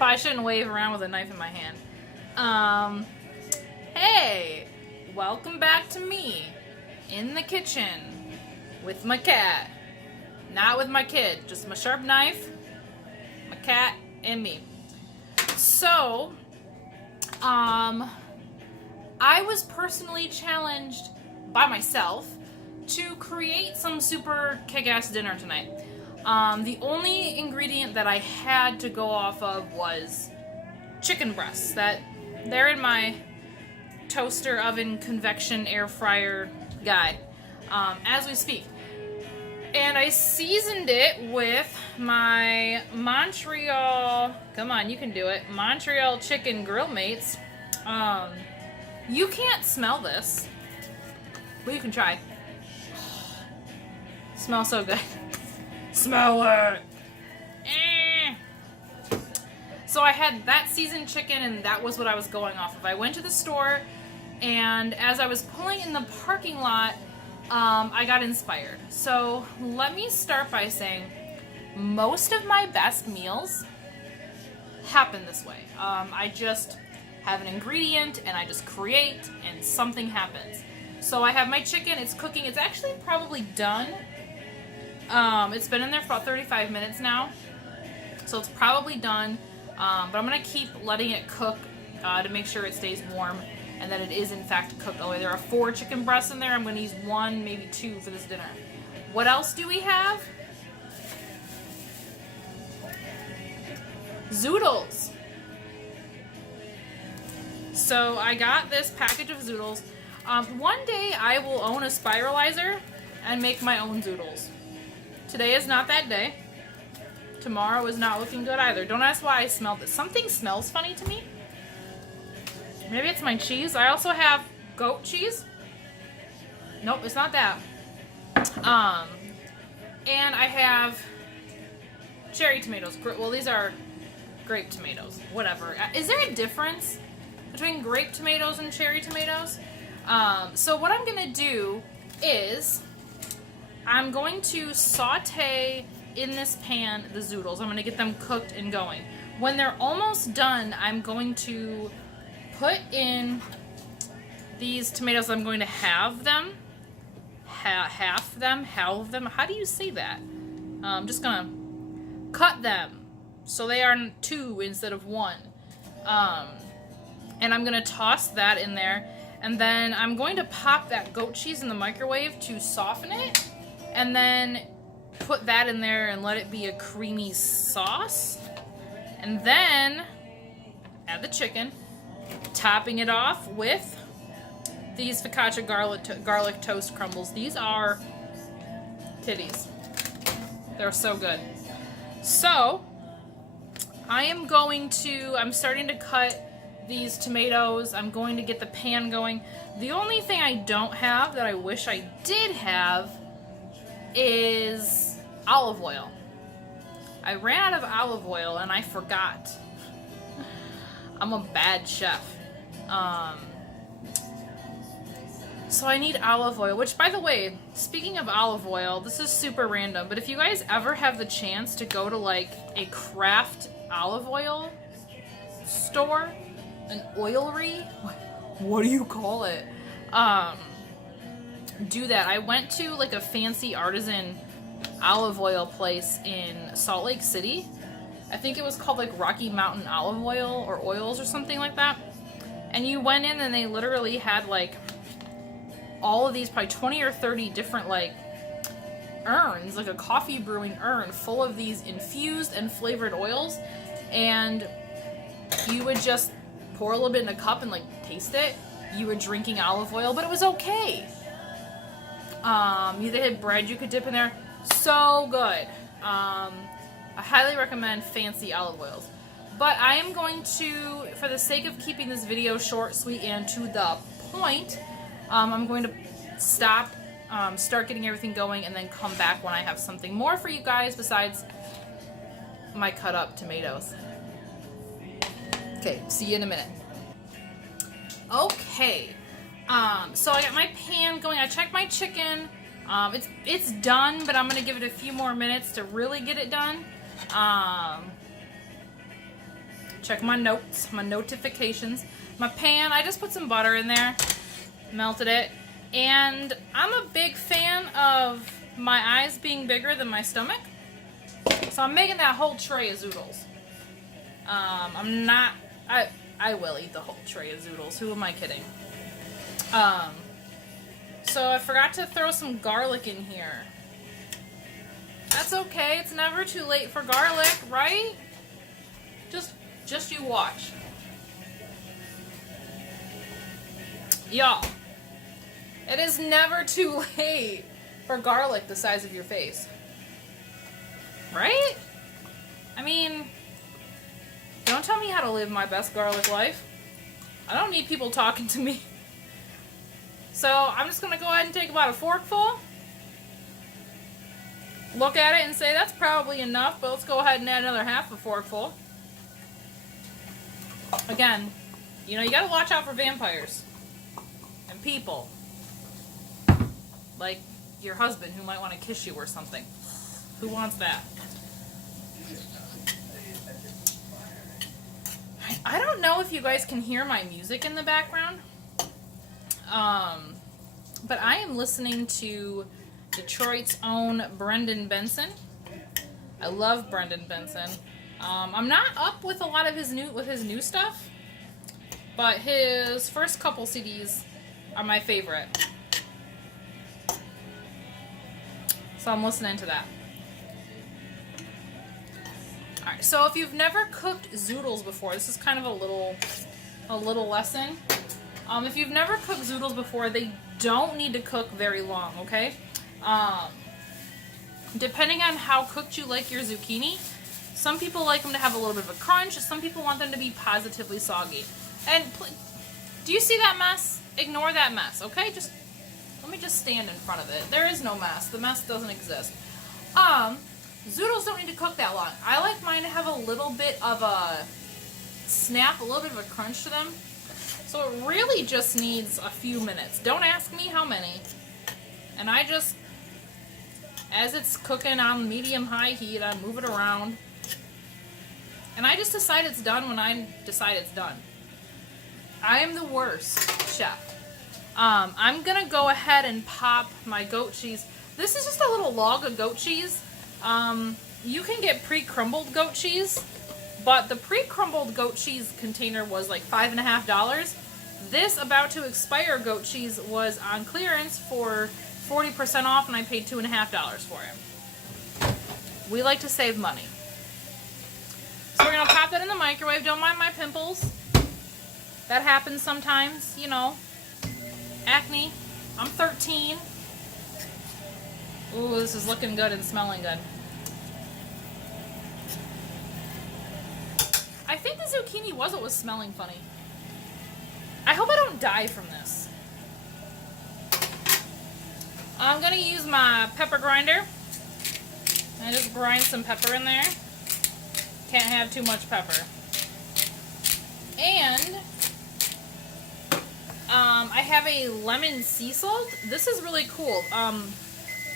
Probably shouldn't wave around with a knife in my hand. Hey, welcome back to me in the kitchen with my cat. Not with my kid, just my sharp knife, my cat, and me. So, I was personally challenged by myself to create some super kick-ass dinner tonight. The only ingredient that I had to go off of was chicken breasts. They're in my toaster, oven, convection, air fryer guy as we speak. And I seasoned it with my Montreal, come on, you can do it, Montreal chicken grill mates. You can't smell this, but you can try. Smells so good. Smell it! So I had that seasoned chicken, and that was what I was going off of. I went to the store, and as I was pulling in the parking lot, I got inspired. So let me start by saying most of my best meals happen this way. I just have an ingredient, and I just create, and something happens. So I have my chicken, it's cooking, it's actually probably done. It's been in there for about 35 minutes now, so it's probably done, but I'm going to keep letting it cook to make sure it stays warm and that it is in fact cooked all the way. There are 4 chicken breasts in there. I'm going to use 1, maybe 2 for this dinner. What else do we have? Zoodles. So I got this package of zoodles. One day I will own a spiralizer and make my own zoodles. Today is not that day. Tomorrow is not looking good either. Don't ask why I smelled this. Something smells funny to me. Maybe it's my cheese. I also have goat cheese. Nope, it's not that. And I have cherry tomatoes. Well, these are grape tomatoes. Whatever. Is there a difference between grape tomatoes and cherry tomatoes? So what I'm going to do is I'm going to saute in this pan the zoodles. I'm going to get them cooked and going. When they're almost done, I'm going to put in these tomatoes. I'm going to halve them. Halve them. How do you say that? I'm just going to cut them so they are 2 instead of 1. And I'm going to toss that in there. And then I'm going to pop that goat cheese in the microwave to soften it. And then put that in there and let it be a creamy sauce. And then add the chicken, topping it off with these focaccia garlic toast crumbles. These are titties. They're so good. So I'm starting to cut these tomatoes. I'm going to get the pan going. The only thing I don't have that I wish I did have is olive oil. I ran out of olive oil and I forgot. I'm a bad chef. So I need olive oil, which, by the way, speaking of olive oil, this is super random, but if you guys ever have the chance to go to like a craft olive oil store, an oilery, what do you call it? Do that. I went to like a fancy artisan olive oil place in Salt Lake City. I think it was called like Rocky Mountain Olive Oil or Oils or something like that. And you went in and they literally had like all of these, probably 20 or 30 different like urns, like a coffee brewing urn full of these infused and flavored oils. And you would just pour a little bit in a cup and like taste it. You were drinking olive oil, but it was okay. They had bread you could dip in there. So good. I highly recommend fancy olive oils. But I am going to, for the sake of keeping this video short, sweet, and to the point, I'm going to stop, start getting everything going, and then come back when I have something more for you guys besides my cut up tomatoes. Okay, see you in a minute. Okay. So I got my pan going. I checked my chicken. It's done, but I'm going to give it a few more minutes to really get it done. Check my notes, my notifications. My pan, I just put some butter in there, melted it, and I'm a big fan of my eyes being bigger than my stomach, so I'm making that whole tray of zoodles. I will eat the whole tray of zoodles. Who am I kidding? So I forgot to throw some garlic in here. That's okay. It's never too late for garlic, right? Just you watch. Y'all, it is never too late for garlic the size of your face. Right? I mean, don't tell me how to live my best garlic life. I don't need people talking to me. So I'm just going to go ahead and take about a forkful. Look at it and say that's probably enough, but let's go ahead and add another half a forkful. Again, you know, you got to watch out for vampires. And people. Like your husband who might want to kiss you or something. Who wants that? I don't know if you guys can hear my music in the background. But I am listening to Detroit's own Brendan Benson. I love Brendan Benson. I'm not up with a lot of his new stuff, but his first couple CDs are my favorite. So I'm listening to that. Alright, so if you've never cooked zoodles before, this is kind of a little lesson. If you've never cooked zoodles before, they don't need to cook very long, okay? Depending on how cooked you like your zucchini, some people like them to have a little bit of a crunch, some people want them to be positively soggy. And do you see that mess? Ignore that mess, okay? Let me just stand in front of it. There is no mess. The mess doesn't exist. Zoodles don't need to cook that long. I like mine to have a little bit of a snap, a little bit of a crunch to them. So it really just needs a few minutes. Don't ask me how many. And I just, as it's cooking on medium-high heat, I move it around. And I just decide it's done when I decide it's done. I am the worst chef. I'm going to go ahead and pop my goat cheese. This is just a little log of goat cheese. You can get pre-crumbled goat cheese, but the pre-crumbled goat cheese container was like $5.50. This about to expire goat cheese was on clearance for 40% off, and I paid $2.50 for it. We like to save money. So we're going to pop that in the microwave. Don't mind my pimples. That happens sometimes, you know. Acne. I'm 13. Ooh, this is looking good and smelling good. I think the zucchini was what was smelling funny. I hope I don't die from this. I'm going to use my pepper grinder. I just grind some pepper in there. Can't have too much pepper. And I have a lemon sea salt. This is really cool.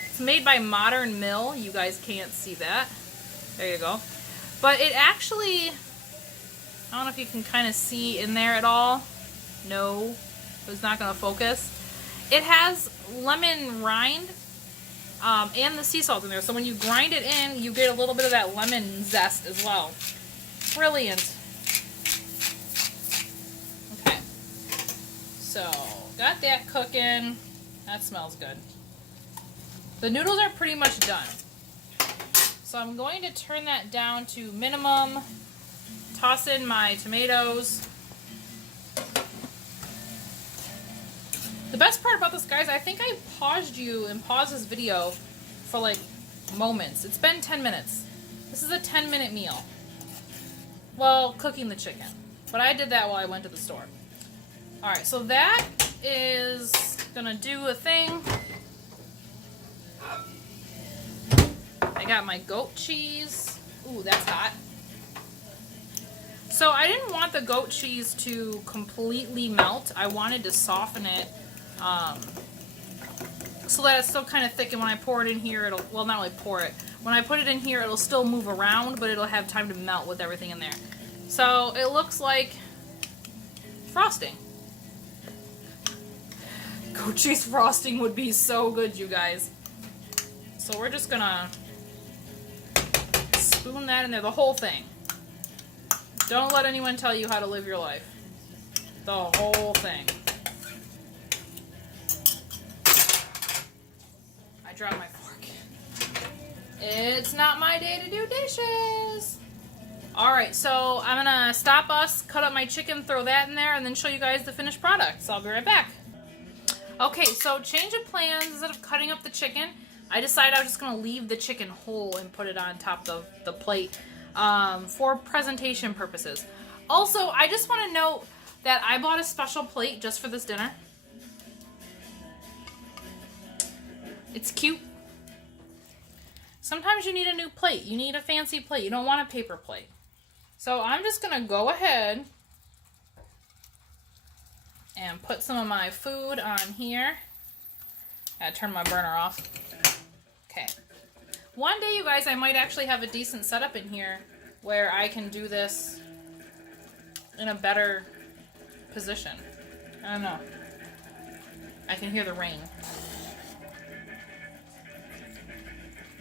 It's made by Modern Mill. You guys can't see that. There you go. But it actually, I don't know if you can kind of see in there at all. No, it's not going to focus. It has lemon rind and the sea salt in there. So when you grind it in, you get a little bit of that lemon zest as well. Brilliant. Okay. So, got that cooking. That smells good. The noodles are pretty much done. So I'm going to turn that down to minimum. Toss in my tomatoes. The best part about this, guys, I think I paused this video for like moments. It's been 10 minutes. This is a 10-minute meal. Well, cooking the chicken. But I did that while I went to the store. Alright, so that is gonna do a thing. I got my goat cheese. Ooh, that's hot. So I didn't want the goat cheese to completely melt. I wanted to soften it so that it's still kind of thick, and when I pour it in here, it'll, well, not really pour it. When I put it in here, it'll still move around, but it'll have time to melt with everything in there. So it looks like frosting. Goat cheese frosting would be so good, you guys. So we're just gonna spoon that in there, the whole thing. Don't let anyone tell you how to live your life. The whole thing. I dropped my fork. It's not my day to do dishes. Alright, so I'm gonna stop us, cut up my chicken, throw that in there, and then show you guys the finished product. So I'll be right back. Okay, so change of plans. Instead of cutting up the chicken, I decided I was just gonna leave the chicken whole and put it on top of the plate for presentation purposes. Also, I just want to note that I bought a special plate just for this dinner. It's cute. Sometimes you need a new plate. You need a fancy plate. You don't want a paper plate. So I'm just going to go ahead and put some of my food on here. I gotta turn my burner off. Okay. One day, you guys, I might actually have a decent setup in here where I can do this in a better position. I don't know. I can hear the rain.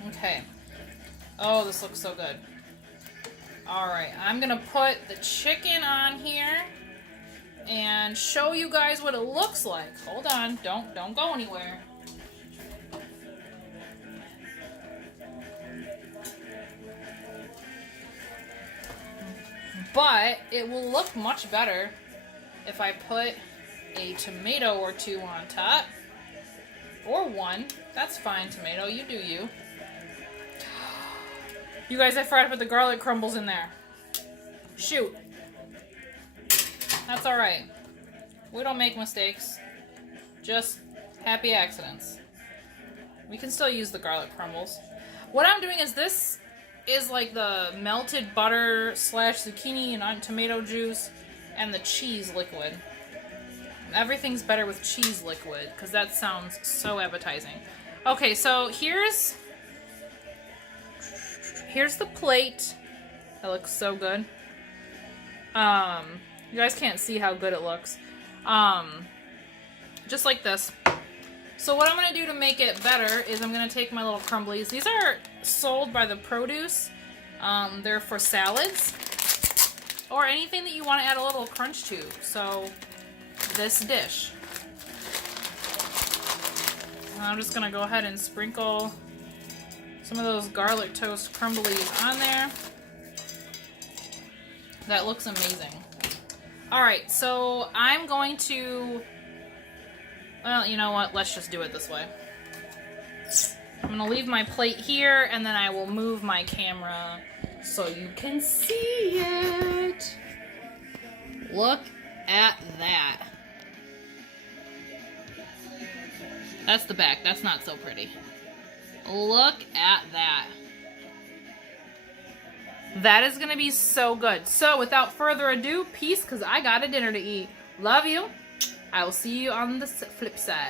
Okay. Oh, this looks so good. Alright, I'm gonna put the chicken on here and show you guys what it looks like. Hold on, don't go anywhere. But it will look much better if I put a tomato or two on top. Or one. That's fine, tomato. You do you. You guys, I forgot to put the garlic crumbles in there. Shoot. That's alright. We don't make mistakes. Just happy accidents. We can still use the garlic crumbles. What I'm doing is this is like the melted butter / zucchini and tomato juice and the cheese liquid. Everything's better with cheese liquid because that sounds so appetizing. Okay, so here's the plate. That looks so good. You guys can't see how good it looks. Just like this. So what I'm going to do to make it better is I'm going to take my little crumblies. These are sold by the produce. They're for salads or anything that you want to add a little crunch to. So this dish. I'm just going to go ahead and sprinkle some of those garlic toast crumblies on there. That looks amazing. Alright, so I'm going to... Well, you know what? Let's just do it this way. I'm going to leave my plate here, and then I will move my camera so you can see it. Look at that. That's the back. That's not so pretty. Look at that. That is going to be so good. So, without further ado, peace, because I got a dinner to eat. Love you. I will see you on the flip side.